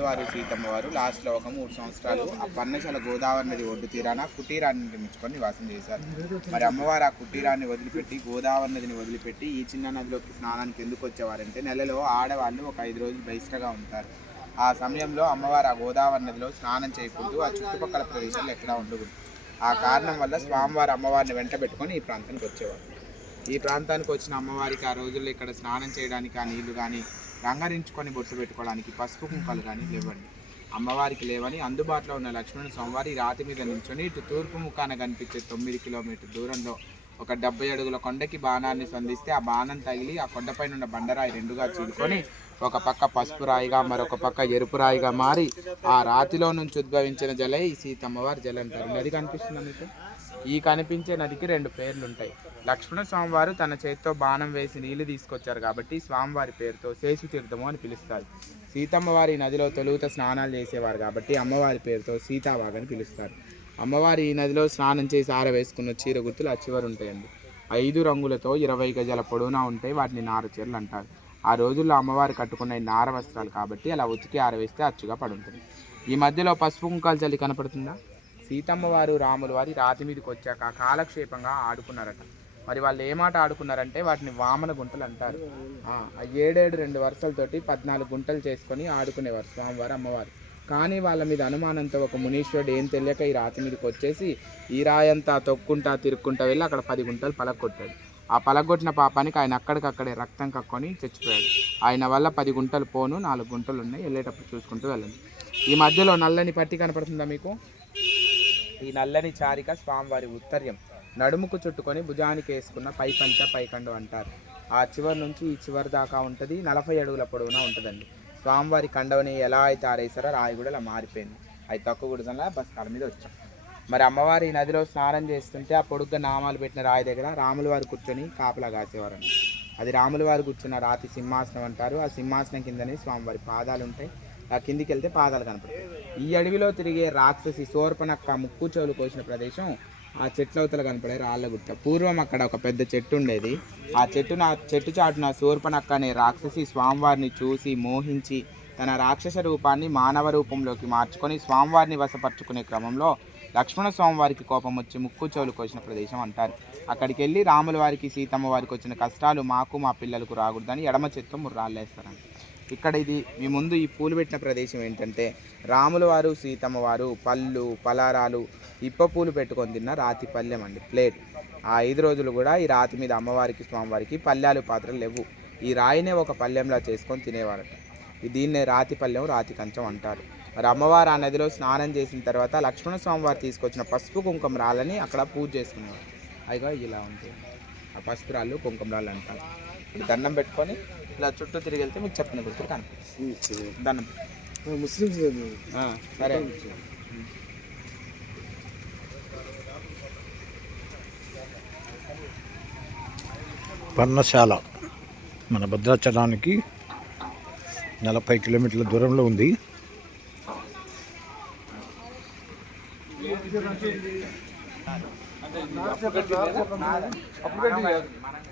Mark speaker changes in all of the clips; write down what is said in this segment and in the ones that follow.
Speaker 1: వారు సీతమ్మ వారు లాస్ట్లో ఒక మూడు సంవత్సరాలు ఆ పన్నశాల గోదావరి నది ఒడ్డు తీరాన కుటీరాన్ని నిర్మించుకొని నివాసం చేశారు. మరి అమ్మవారు ఆ కుటీరాన్ని వదిలిపెట్టి గోదావరి నదిని వదిలిపెట్టి ఈ చిన్న నదిలోకి స్నానానికి ఎందుకు వచ్చేవారంటే నెలలో ఆడవాళ్ళు ఒక ఐదు రోజులు బహిష్టగా ఉంటారు. ఆ సమయంలో అమ్మవారు ఆ గోదావరి నదిలో స్నానం చేయకూడదు ఆ చుట్టుపక్కల ప్రదేశాలు ఎక్కడా ఉండకూడదు. ఆ కారణం వల్ల స్వామివారు అమ్మవారిని వెంట పెట్టుకొని ఈ ప్రాంతానికి వచ్చేవారు. ఈ ప్రాంతానికి వచ్చిన అమ్మవారికి ఆ రోజుల్లో ఇక్కడ స్నానం చేయడానికి ఆ నీళ్ళు కానీ రంగరించుకొని బొట్టు పెట్టుకోవడానికి పసుపు కుంకాలు కానీ లేవండి. అమ్మవారికి లేవని అందుబాటులో ఉన్న లక్ష్మణుడు స్వామివారి రాతి మీద నిల్చొని ఇటు తూర్పు ముఖాన కనిపించే తొమ్మిది కిలోమీటర్ దూరంలో ఒక డెబ్బై అడుగుల కొండకి బాణాన్ని సంధిస్తే ఆ బాణం తగిలి ఆ కొండపైన ఉన్న బండరాయి రెండుగా చీలుకొని ఒక పక్క పసుపు రాయిగా మరొక పక్క ఎరుపు రాయిగా మారి ఆ రాతిలో నుంచి ఉద్భవించిన జలే ఈ సీతమ్మవారి జలం అంటారు నది కనిపిస్తుందా మీకు? ఈ కనిపించే నదికి రెండు పేర్లు ఉంటాయి లక్ష్మణ స్వామివారు తన చేతితో బాణం వేసి నీళ్ళు తీసుకొచ్చారు కాబట్టి స్వామివారి పేరుతో శేషు తీర్థము అని పిలుస్తారు. సీతమ్మ వారి నదిలో తొలుత స్నానాలు చేసేవారు కాబట్టి అమ్మవారి పేరుతో సీతావాగ్ అని పిలుస్తారు. అమ్మవారి ఈ నదిలో స్నానం చేసి ఆరవేసుకున్న చీర గుర్తులు అచ్చివారు ఉంటాయండి. ఐదు రంగులతో ఇరవై గజాల పొడవునా ఉంటాయి వాటిని నార చీరలు అంటారు. ఆ రోజుల్లో అమ్మవారు కట్టుకున్న ఈ నార వస్త్రాలు కాబట్టి అలా ఉతికి ఆరవేస్తే అచ్చుగా పడుంటుంది. ఈ మధ్యలో పసుపు కుంకాలు చల్లి కనపడుతుందా? సీతమ్మ వారు రాములు వారి రాతి మీదకి వచ్చాక కాలక్షేపంగా ఆడుకున్నారట. మరి వాళ్ళు ఏమాట ఆడుకున్నారంటే వాటిని వామన గుంటలు అంటారు. ఆ ఏడేడు రెండు వరుసలతోటి పద్నాలుగు గుంటలు చేసుకొని ఆడుకునేవారు స్వామివారు అమ్మవారు. కానీ వాళ్ళ మీద అనుమానంతో ఒక మునీశ్వరుడు ఏం తెలియక ఈ రాతి మీదకి వచ్చేసి ఈ రాయంతా తొక్కుంటా తిరుక్కుంటా వెళ్ళి అక్కడ పది గుంటలు పలగొట్టాడు. ఆ పలగొట్టిన పాపానికి ఆయన అక్కడికక్కడే రక్తం కక్కొని చచ్చిపోయాడు. ఆయన వల్ల పది గుంటలు పోను నాలుగు గుంటలు ఉన్నాయి వెళ్ళేటప్పుడు చూసుకుంటూ వెళ్ళండి. ఈ మధ్యలో నల్లని పట్టి కనపడుతుందా మీకు? ఈ నల్లని చారిక స్వామివారి ఉత్తర్యం. నడుముకు చుట్టుకొని భుజానికి వేసుకున్న పైకంచ పైకండు అంటారు. ఆ చివరి నుంచి ఈ చివరి దాకా ఉంటుంది. నలభై అడుగుల పొడవునా ఉంటుందండి. స్వామివారి కండవని ఎలా అయితే ఆరేసారో రాయి కూడా అలా మారిపోయింది. అవి తక్కువ గుడిసంలా బస్తాల మీద వచ్చాం. మరి అమ్మవారి నదిలో స్నానం చేస్తుంటే ఆ పొడుగ్గా నామాలు పెట్టిన రాయి దగ్గర రాముల వారు కూర్చొని కాపలా కాసేవారండి. అది రాముల వారు కూర్చున్న రాతి సింహాసనం అంటారు. ఆ సింహాసనం కిందనే స్వామివారి పాదాలు ఉంటాయి. ఆ కిందికి వెళ్తే పాదాలు కనపడతాయి. ఈ అడవిలో తిరిగే రాక్షసి సోర్పనక్క ముక్కు చెవులు కోసిన ప్రదేశం ఆ చెట్ల అవతల కనపడే రాళ్ళగుట్ట పూర్వం అక్కడ ఒక పెద్ద చెట్టు ఉండేది. ఆ చెట్టు నా చెట్టు చాటున శూర్పణక్క అనే రాక్షసి స్వామివారిని చూసి మోహించి తన రాక్షస రూపాన్ని మానవ రూపంలోకి మార్చుకొని స్వామివారిని వశపరుచుకునే క్రమంలో లక్ష్మణ స్వామివారికి కోపం వచ్చి ముక్కు చెవులు కోసిన ప్రదేశం అంటారు. అక్కడికి వెళ్ళి రాముల వారికి సీతమ్మ వారికి వచ్చిన కష్టాలు మాకు మా పిల్లలకు రాకూడదని ఎడమ చేత్తో ముర్రాళ్ళేస్తారంట. ఇక్కడ ఇది మీ ముందు ఈ పూలు పెట్టిన ప్రదేశం ఏంటంటే రాముల వారు సీతమ్మ వారు పళ్ళు పలారాలు ఇప్ప పూలు పెట్టుకొని తిన్న రాతి పల్లెం అండి ప్లేట్. ఆ ఐదు రోజులు కూడా ఈ రాతి మీద అమ్మవారికి స్వామివారికి పల్లెలు పాత్రలు లేవు. ఈ రాయినే ఒక పల్లెంలా చేసుకొని తినేవారట. దీన్నే రాతి పల్లెం రాతి కంచం అంటారు. మరి అమ్మవారు ఆ నదిలో స్నానం చేసిన తర్వాత లక్ష్మణ స్వామివారు తీసుకొచ్చిన పసుపు కుంకుమ రాళ్ళని అక్కడ పూజ చేసుకునేవారు. అయిగా ఇలా ఉంటుంది ఆ పసుపు రాళ్ళు కుంకుమ రాళ్ళు అంటారు. దండం పెట్టుకొని ఇలా చుట్టూ తిరిగి వెళ్తే మీకు చెప్పిన గుర్తు కనిపిస్తుంది దండం
Speaker 2: ముస్లిమ్స్
Speaker 1: సరే.
Speaker 2: పర్ణశాల మన భద్రాచలానికి నలభై కిలోమీటర్ల దూరంలో ఉంది.
Speaker 3: साड़ी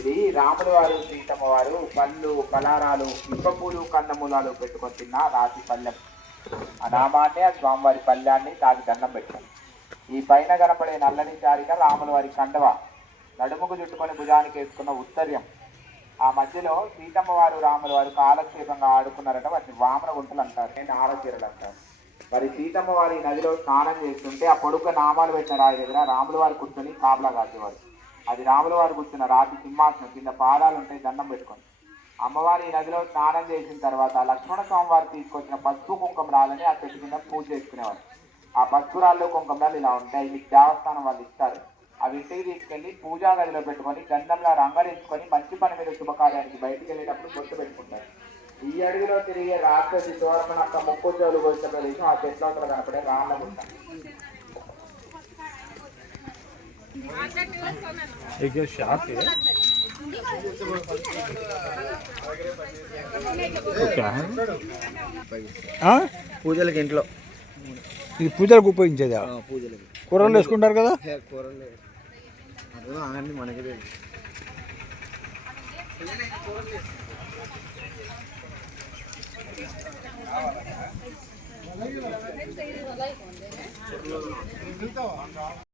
Speaker 1: ఇది రాముల వారు సీతమ్మ వారు పళ్ళు పలారాలు ఇప్పపూలు కందమూలాలు పెట్టుకొని తిన్న రాతి పల్లెం ఆ నామాన్ని ఆ స్వామివారి పల్లెన్ని తాకి దండం పెట్టాం. ఈ పైన కనపడే నల్లని చారిక రాముల వారి కండవ. నడుముకు చుట్టుకొని భుజానికి వేసుకున్న ఉత్తర్యం. ఆ మధ్యలో సీతమ్మ వారు రాముల వారు కాలక్షేపంగా ఆడుకున్నారట వాటిని వామన గుంటలు అంటారు. నేను ఆరచీరలు అంటారు మరి సీతమ్మ వారి నదిలో స్నానం చేస్తుంటే ఆ పొడుక నామాలు పెట్టిన రాయి దగ్గర రాముల వారు కూర్చొని కాపలా కాసేవారు. అది రాముల వారు కూర్చున్న రాతి సింహాసనం కింద పాదాలు ఉంటాయి దండం పెట్టుకొని. అమ్మవారి నదిలో స్నానం చేసిన తర్వాత లక్ష్మణ స్వామి వారు తీసుకొచ్చిన పసుపు కుంకుమ రాళ్ళని ఆ చెట్టు కింద పూజ చేసుకునేవారు. ఆ పసుపు రాళ్ళు కుంకుమ రాళ్ళు ఇలా ఉంటాయి మీకు దేవస్థానం వాళ్ళు ఇస్తారు. అవి ఇంటికి తీసుకెళ్ళి పూజా గదిలో పెట్టుకొని గంధంలా రంగరించుకొని మంచి పని మీద శుభకార్యానికి బయటికి వెళ్ళేటప్పుడు గుర్తు పెట్టుకుంటారు. ఈ అడవిలో తిరిగే రాక్షసి తోరమనక్క ముక్కు చెవులు కోసిన ప్రదేశం ఆ చెట్ల అవతల కనపడే రాళ్ళ గుంట
Speaker 3: పూజలకి ఇంట్లో.
Speaker 2: ఇది పూజలకు ఉపయోగించేదా?
Speaker 3: పూజలకి.
Speaker 2: కూరలు వేసుకుంటారు కదా?
Speaker 3: కూరలు అన్నీ మనకి